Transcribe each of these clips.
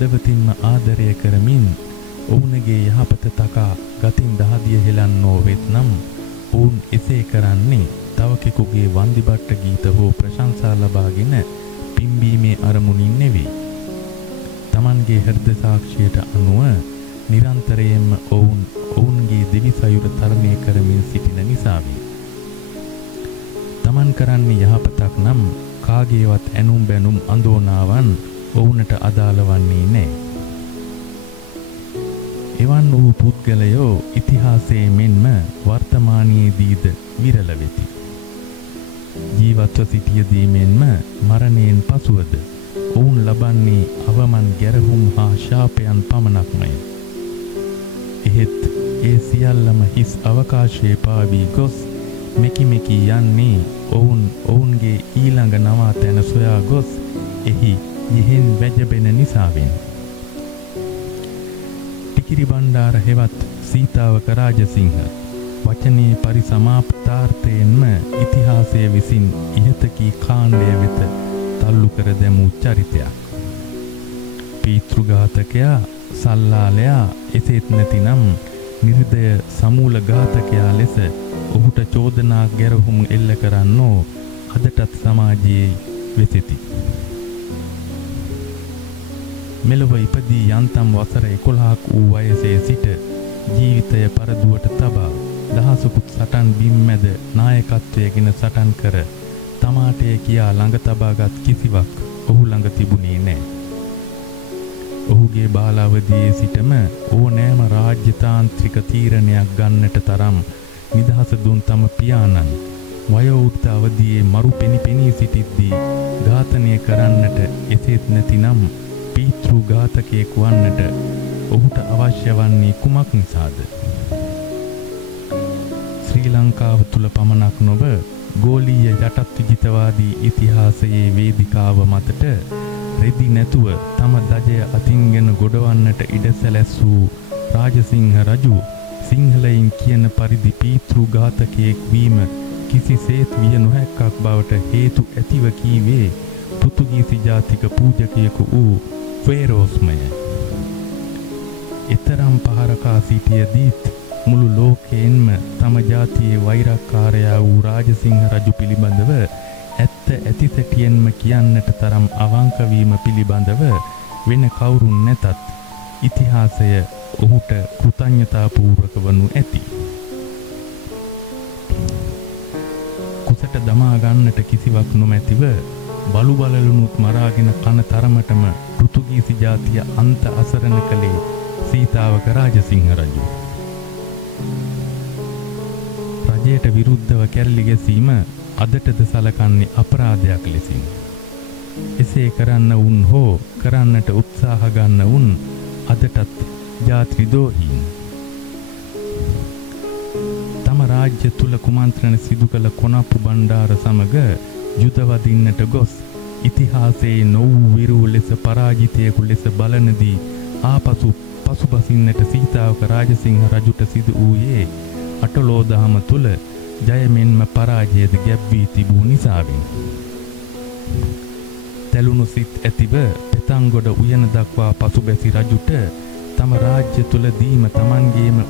හදවතින්ම ආදරය කරමින් ඔවුන්ගේ යහපත තකා ගතින් දහදිය හෙලන්නෝ වෙත්නම් ඔවුන් එසේ කරන්නේ තවකෙකුගේ වන්දිබට්ට ගීත හෝ ප්‍රශංසා ලබාගෙන පිම්බීමේ අරමුණින් නෙවෙයි. තමන්ගේ හෘද සාක්ෂියට අනුව නිරන්තරයෙන්ම ඔවුන්ගේ දිවිසයුර තරණය කරමින් සිටින නිසාවෙන්. තමන් කරන්නේ යහපතක් නම් කාගේවත් ඇනුම් බැනුම් අඳෝනාවන් ඔවුන්ට අදාළ වන්නේ නැහැ. එවන් වූ පුද්ගලයෝ ඉතිහාසයේ මෙන්ම වර්තමානයේදීද විරල වෙති. ජීවත්ව සිටියදී මෙන්ම මරණයෙන් පසුවද ඔවුන් ලබන්නේ අවමන් ගැරහුම් හා ශාපයන් පමණක්මය. එහෙත් ඒ සියල්ලම හිස් අවකාශයේ පාවී ගොස් මෙකි යන්නේ ඔවුන්ගේ ඊළඟ නවාතැන සොයා ගොස් එහි යෙහෙන් වැජබෙන නිසාවෙන්. ටිකිරි බණ්ඩාර හෙවත් සීතාවක රාජසිංහ වචනේ පරිසමාප්තාර්ථයෙන්ම ඉතිහාසය විසින් ඉහතකී කාණ්ඩය වෙත තල්ලු කර දැමූ චරිතයක්. පීතෘඝාතකයා සල්ලාලයා එසේත් නැතිනම් නිර්දය සමූල ඝාතකයා ලෙස ඔහුට චෝදනා ගැරහුම් එල්ල කරන්නෝ අදටත් සමාජයේ වෙතිති. මෙලොව ඉපදී යන්තම් වසර 11ක් වූ වයසේ සිට ජීවිතය පරදුවට තබා දහසකුත් සටන් බිම් මැද නායකත්වයගෙන සටන් කර තමාටය කියා ළඟ තබාගත් කිසිවක් ඔහු ළඟ තිබුණේ නැහැ. ඔහුගේ බාලාවදියේ සිටම ඕනෑම රාජ්‍යතාන්ත්‍රික තීරණයක් ගන්නට තරම් නිදහස දුන් තම පියාණන් වයෝවෘද්ධ අවදියේ මරු පෙනී සිටිද්දී ඝාතනය කරන්නට එසේත් නැතිනම් පීතෘ ඝාතකයෙක් වන්නට ඔහුට අවශ්‍ය වන්නේ කුමක් නිසාද? ශ්‍රී ලංකාව තුල පමණක් නොව ගෝලීය යටත් විජිතවාදී ඉතිහාසයේ වේදිකාව මතට රෙදි නැතුව තම දජය අතින්ගෙන ගොඩවන්නට ඉඩ සැලැස්සූ රාජසිංහ රජු සිංහලයින් කියන පරිදි පීතෘ ඝාතකයෙක් වීම කිසිසේත් විය නොහැක්කක් බවට හේතු ඇතිව කීවේ පෘතුගීසි ජාතික පූජකයෙකු වූ ෆේරෝස්මය. එතරම් පහරකා සිටියදීත් මුළු ලෝකයෙන්ම තම ජාතියේ වෛරක්කාරයා වූ රාජසිංහ රජු පිළිබඳව ඇත්ත ඇති සැටියෙන්ම කියන්නට තරම් අවංක වීම පිළිබඳව වෙන කවුරුන් නැතත් ඉතිහාසය ඔහුට කෘතඥතාපූර්වක වනු ඇති. කුසට දමා ගන්නට කිසිවක් නොමැතිව බලු බලලුනුත් මරාගෙන කන තරමටම පෘතුගීසි ජාතිය අන්ත අසරණ කළේ සීතාවක රාජසිංහ රජු. රජයට විරුද්ධව කැරලි ගැසීම අදටද සලකන්නේ අපරාධයක් ලෙසින්. එසේ කරන්න උන් හෝ කරන්නට උත්සාහ ගන්න උන් අදටත් ජාතිද්‍රෝහීන්. තම රාජ්‍ය තුල කුමන්ත්‍රණ සිදු කළ කොනප්පු බණ්ඩාර සමග යුද වදින්නට ගොස් ඉතිහාසයේ නොවූ විරූ ලෙස පරාජිතයෙකු ලෙස බලනදී ආපසු පසුබසින්නට සීතාවක රාජසිංහ රජුට සිදු වූයේ අටලෝ දහම තුල ජය මෙන්ම පරාජයද ගැබ් වී තිබූ නිසාවෙන්. තැලුණු සිත් ඇතිව පෙතන්ගොඩ උයන දක්වා පසුබැසි රජුට තම රාජ්‍ය තුල දීම තමන්ගේම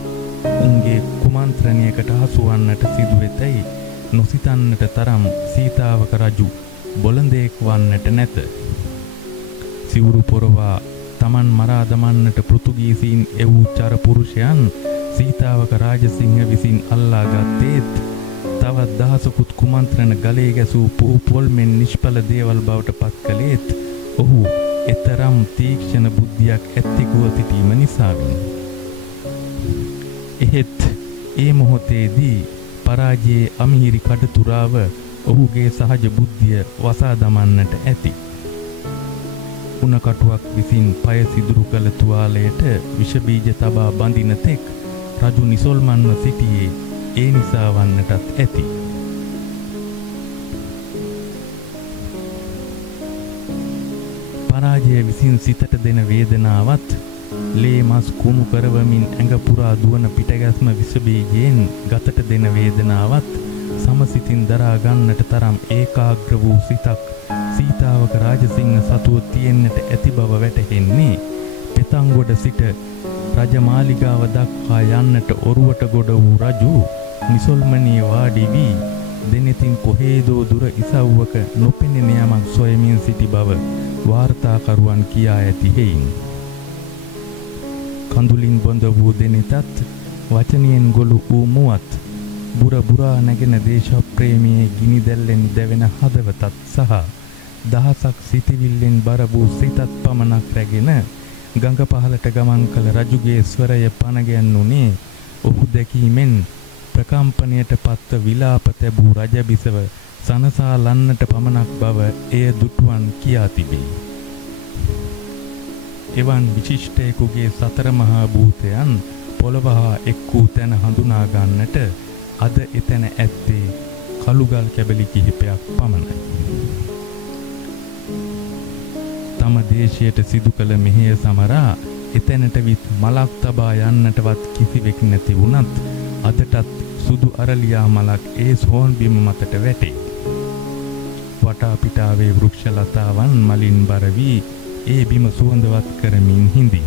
උන්ගේ කුමන්ත්‍රණයකට හසු වන්නට සිදු වෙතයි නොසිතන්නට තරම් සීතාවක රජු බොළඳෙක් වන්නට නැත. සිවුරු පොරවා තමන් මරා දමන්නට පෘතුගීසීන් එවූ චර පුරුෂයන් සීතාවක රාජසිංහ විසින් අල්ලා ගත්තේත් තවත් දහසකුත් කුමන්ත්‍රණ ගලේ ගැසූ පොල් මෙන් නිෂ්ඵල දේවල් බවට පත් කළේත් ඔහු එතරම් තීක්ෂණ බුද්ධියක් ඇත්තෙකුව සිටීම නිසාවෙන්. එහෙත් ඒ මොහොතේදී පරාජයේ අමිහිරි කඩතුරාව ඔහුගේ සහජ බුද්ධිය වසා දමන්නට ඇති. උණකටුවක් විසින් පය සිදුරු කළ තුවාලයට විෂ බීජ තබා බඳින තෙක් රජු නිසල්මන්ව සිටියේ ඒ නිසා වන්නටත් ඇති. පරාජය විසින් සිතට දෙන වේදනාවත් ලේ මස් කුණු කරවමින් ඇඟ පුරා දුවන පිටගැස්ම විෂ බීජයෙන් ගතට දෙන වේදනාවත් සමසිතින් දරා ගන්නට තරම් ඒකාග්‍ර වූ සිතක් සීතාවක රාජසිංහ සතුව තියෙන්නට ඇති බව වැටහෙන්නේ පතංගොඩ සිට රජමාලිගාව දක්වා යන්නට ඔරුවට ගොඩ වූ රජු නිසල්මනී වාඩි වී දෙනෙතින් කොහේදෝ දුර ඉසව්වක නොපෙනෙන යමක් සොයමින් සිටි බව වාර්තාකරුවන් කියා ඇති හේයින් කඳුලින් බොඳ වූ දෙනෙතත් වචනයෙන් ගොළු වූ මුවත් බුර බුරා නැගෙන දේශප්‍රේමයේ ගිනි දැල්ලෙන් දැවෙන හදවතත් සහ දහසක් සිටිවිල්ලෙන් බර වූ සිතත් පමණක් රැගෙන ගඟ පහළට ගමන් කළ රජුගේ ස්වරය පනගැන්නුනේ ඔහු දැකීමෙන් ප්‍රකම්පනයට පත්ව විලාප තැබූ රජබිසව සනසා ලන්නට පමණක් බව එය දුටුවන් කියා තිබේ. එවන් විශිෂ්ටයෙකුගේ සතර මහා භූතයන් පොළව හා එක් වූ තැන හඳුනා ගන්නට අද එතැන ඇත්තේ කළුගල් කැබලි කිහිපයක් පමණයි. තම දේශයට සිදු කළ මෙහෙය සමරා එතැනට විත් මලක් තබා යන්නටවත් කිසිවෙක් නැති වුණත් අදටත් සුදු අරලියා මලක් ඒ සෝන් බිම මතට වැටේ. වටා පිටාවේ වෘක්ෂ ලතාවන් මලින් බර වී ඒ බිම සුවඳවත් කරමින් හිඳි.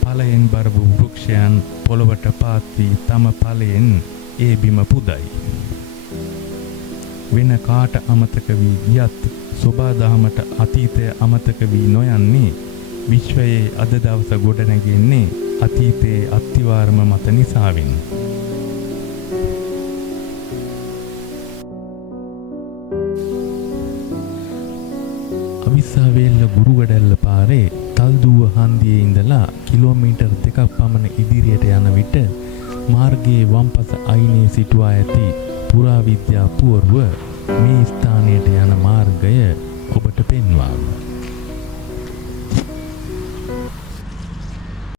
ඵලයෙන් බර වූ වෘක්ෂයන් පොළවට පාත් වී තම ඵලයෙන් ඒ බිම පුදයි. වෙන කාට අමතක වී ගියත් සෝබා දහමට අතීතය අමතක වී නොයන්නේ විශ්වයේ අද දවස ගොඩනැගෙන්නේ අතීතයේ අත්තිවාරම මත නිසාවෙන්. අවිස්සාවේල්ල ගුරුගඩැල්ල පාරේ තල්දුව හන්දියේ ඉඳලා කිලෝමීටර් 2ක් පමණ ඉදිරියට යන විට මාර්ගයේ වම්පස අයිනේ සිටුවා ඇති පුරාවිද්‍යා පුවරුව මේ ස්ථානයට යන මාර්ගය ඔබට පෙන්වාම